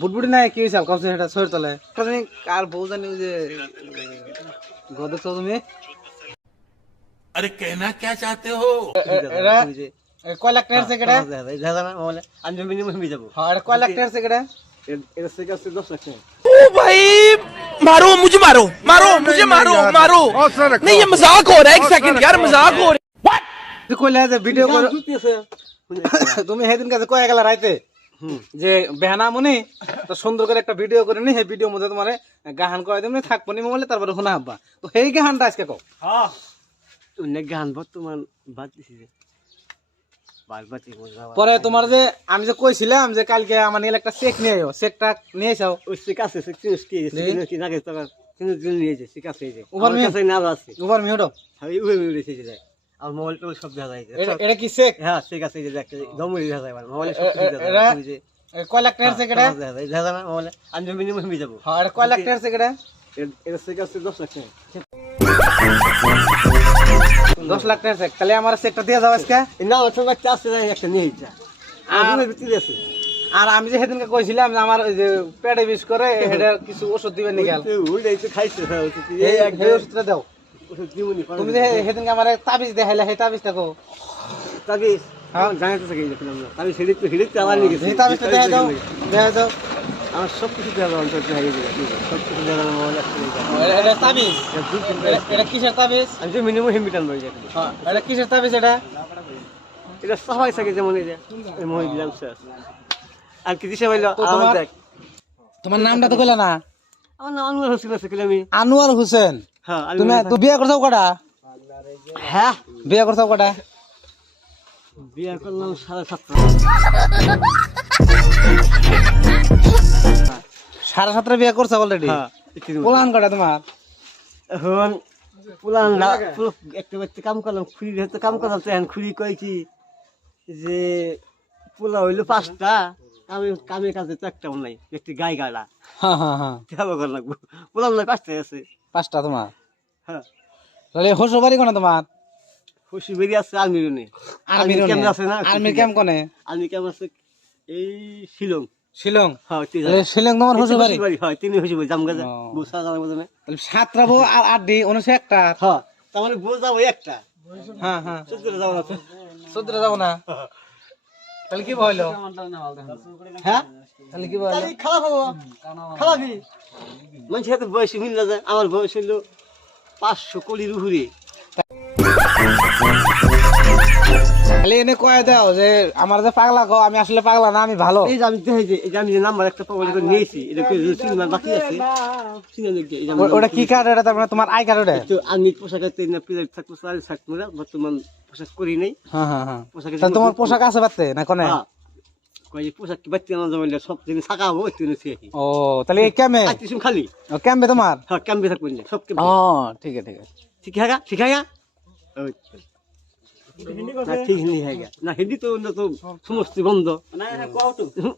বুটবুটি নাই কি হয়েছে কমসে সেটা শরীর তলে কার বউ জানি যে গদ তুমি अरे कहना क्या चाहते हो কয় লাখ টাকার সেকেটা হ্যাঁ কয় লাখ টাকার সেকেটা ओ भाई मारो मुझे मारो मारो मुझे मारो मारो नहीं ये मजाक हो रहा है एक सेकंड यार मजाक हो रहा है কইলে যে ভিডিও করে তুমি সেদিন কাছে কয় গেলা রাইতে যে বেহানা মনি তো সুন্দর করে একটা ভিডিও করে নি সেই ভিডিওর মধ্যে তোমার গাহান করে দেবনি থাকবো নি মোবাইলে তারপরে শোনা হবা তো সেই গাহানটা আজকে কও অনেক গান বর্তমান বাদ দিছি যে পরে তোমার যে আমি যে কইছিলাম যে কালকে আমার নিয়ে একটা চেক নিয়ে আইও চেকটা নিয়ে এসো ওই শিকাছে কি না গেছে টাকা কিন্তু দিন নিয়েছে শিকাছে এই যে ওভার মি কাছে না আছে ওভার মিউটো আমি ওই উড়েছে যে যায় আর মোবাইল তো সব দেখা যায় এটা কি চেক হ্যাঁ শিকাছে যে দেখতে দমই দেখা যায় মোবাইলে সব কিছু দেখা যায় যে কয় লাখ টাকার চেক এটা দেখা না মোবাইলে আমি মিনিমাম হয়ে যাব হ্যাঁ এটা কয় লাখ টাকার চেক এটা এটা শিকাছে 10 লাখ টাকা 10 লাখ টাকার চেক তাহলে আমার চেকটা দিয়ে যাও আজকে না ওটা একটা আছে একটা নিয়ে যা আর ভিতরে আছে আর আমি যে সেদিনকে কইছিলাম যে আমার ওই যে পেটে বিষ করে এটা কিছু ওষুধ দিবেন নি গেল উড়াইতে খাইছে এই ওষুধটা দাও ওষুধ দিবনি তুমি যে সেদিনকে আমার তাবিজ দেখাইলা সেই তাবিজটা কো তাবিজ হ্যাঁ জানাতে থাকি দেখলাম না আমি হিড়িতে আবার নিয়ে গেছি এই তাবিজটা দেখা দাও আমার সব কিছু দেওয়া অন্তর হয়ে গেছে সব কিছু দেওয়া মোবাইল এটা তাবিজ এটা কিসের তাবিজ আমি তো মিনিমাম হিমিটান হয়ে যাবে হ্যাঁ এটা কিসের তাবিজ এটা সবাই থাকে যেমন এই যে মই দিলাম শেষ আর কি দিছে বললো আমার দেখ তোমার নামটা তো কইলা না আমার নাম আনোয়ার হোসেন আছে কিলা আমি আনোয়ার হোসেন হ্যাঁ তুমি তো বিয়ে করছো কটা হ্যাঁ বিয়ে করছো কটা বিয়ে করলাম 7.5 7.5 বিয়ে করছো অলরেডি হ্যাঁ প্ল্যান কটা তোমার এখন পুলান একটা বাচ্চা কাম করলাম খুঁড়ি হয়তো কাম করলাম তো এখন খুঁড়ি কয়েছি যে পোলা হইলো 5টা আমি কামের কাজে তো একটাও নাই একটি গাই গাড়া হ্যাঁ হ্যাঁ হ্যাঁ দেওয়া কর লাগবো পোলাম নাই 5টাই আছে 5টা তোমার হ্যাঁ তাহলে শ্বশুর বাড়ি কোনে তোমার খুশি বেরিয়ে আছে আর্মির আর্মির আছে না আর্মির ক্যাম্প কোনে আর্মি ক্যাম্প আছে এই শিলং শিলং হ্যাঁ শিলং তোমার শ্বশুর বাড়ি হয় তিনি হয়েছে জামগাজা বুসা জানার মধ্যে তাহলে 7টা বউ আর 8 ডি 19 হ্যাঁ তার মানে বউ যাবো একটা হ্যাঁ হ্যাঁ 14 যাবো না 14 যাব না তাহলে কি বললো হ্যাঁ তাহলে কি বললো খারাপ হবো খারাপই মানুষের হাতে বয়স মিল না যায় আমার বয়স হইলো 500 কোটির উপরে তাহলে এনে কয়ে দাও যে আমার যে পাগলা গো আমি আসলে পাগলা না আমি ভালো এই যে আমি দেখে যে এই যে আমি যে নাম্বার একটা পাবো এটা নিয়েছি এটা কি সিনেমা বাকি আছে সিনেমা দেখি এই যে ওটা কি কার্ড এটা তার মানে তোমার আই কার্ড ওটা তো আমি পোশাক আছে না পিলার থাকতো সারি থাকতো না বর্তমান পোশাক করি নাই হ্যাঁ হ্যাঁ হ্যাঁ পোশাক তাহলে তোমার পোশাক আছে বাতে না কোনে কই যে পোশাক কি বাচ্চা না জমাইলে সব জিনিস থাকাবো একটু নিছি ও তাহলে এই ক্যামে আইতিস খালি ও ক্যামে তোমার হ্যাঁ ক্যাম্পে থাকবো না সব ক্যাম্পে ও ঠিক আছে ঠিক আছে ওই না ঠিক নেই হয়ে গেছে না হিন্দি তো তো সমস্ত বন্ধ না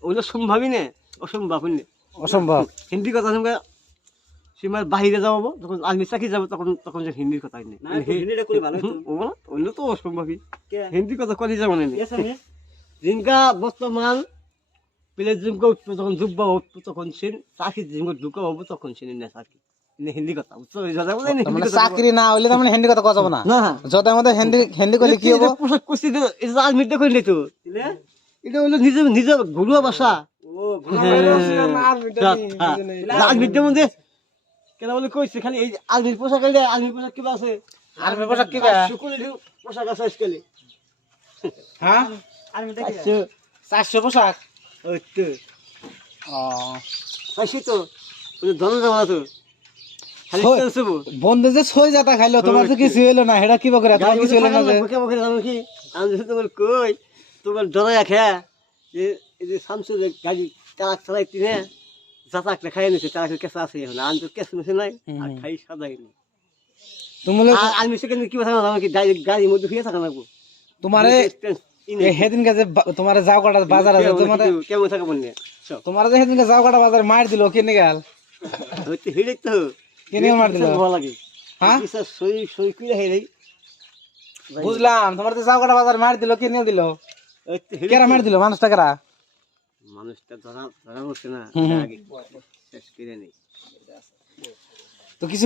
ওটা সম্ভবই না অসম্ভব অসম্ভব হিন্দি কথা সঙ্গে সীমার বাহিরে যাবো যখন আর্মি চাকরি যাবো তখন তখন যে হিন্দির কথা নেই অন্য তো অসম্ভবই হিন্দি কথা করে যাবো না জিনকা বর্তমান প্লেট জিমকা উঠবো যখন যুব্বা উঠবো তখন সে চাকরি জিমকা ঢুকা হবো তখন সে না চাকরি হিন্দি কথা চাকরি না হইলে তার মানে হিন্দি কথা কথা না না যত আমাদের হিন্দি হিন্দি করলে কি হবে পোশাক কুস্তি আর্মিটা করলে তো এটা হলো নিজের নিজের ঘরোয়া ভাষা আর্মিটার মধ্যে কেন বলে কইছে খালি এই আর্মির পোশাক আর্মির পোশাক কিবা আছে আর্মির পোশাক কিবা সকলের পোশাক আছে আজকাল হ্যাঁ আর্মি দেখি 400 পোশাক ওই তো ও আইছি তো ওই ধনজমা তো খালি চলছবো বন্ধে যে ছয় জাতা খাইলো তোমার তো কিছু হলো না এটা কি বকরা তোমার কিছু হলো না যে মুখে মুখে জানো কি আমি তোমার কই তোমার ডরায়া খা যে এই যে শামসুর গাড়ি চালাক চালাইতি না জাতাক খাই নিছে তার কেসা আছে এখন আমি তো কেস নিছে নাই আর খাই সাদাই নি তুমি আমি সেখানে কি কথা জানো কি ডাইরেক্ট গাড়ির মধ্যে হইয়া থাকা লাগবো তোমারে হেদিনকে যে তোমারে যাও কাটা বাজার আছে তোমারে কেমন থাকা বলনি তোমারে যে হেদিনকে যাও কাটা বাজার মার দিল কেনে গেল হইতে হিড়ে তো কেনে মার দিল ভালো লাগে হ্যাঁ কিসা সই সই কইরা হেই বুঝলাম তোমার যে যাও কাটা বাজার মার দিল কেনে দিল কেরা মার দিল মানুষটা কেরা মানুষটা ধরা ধরা পড়ছে না আগে শেষ করে নেই তো কিছু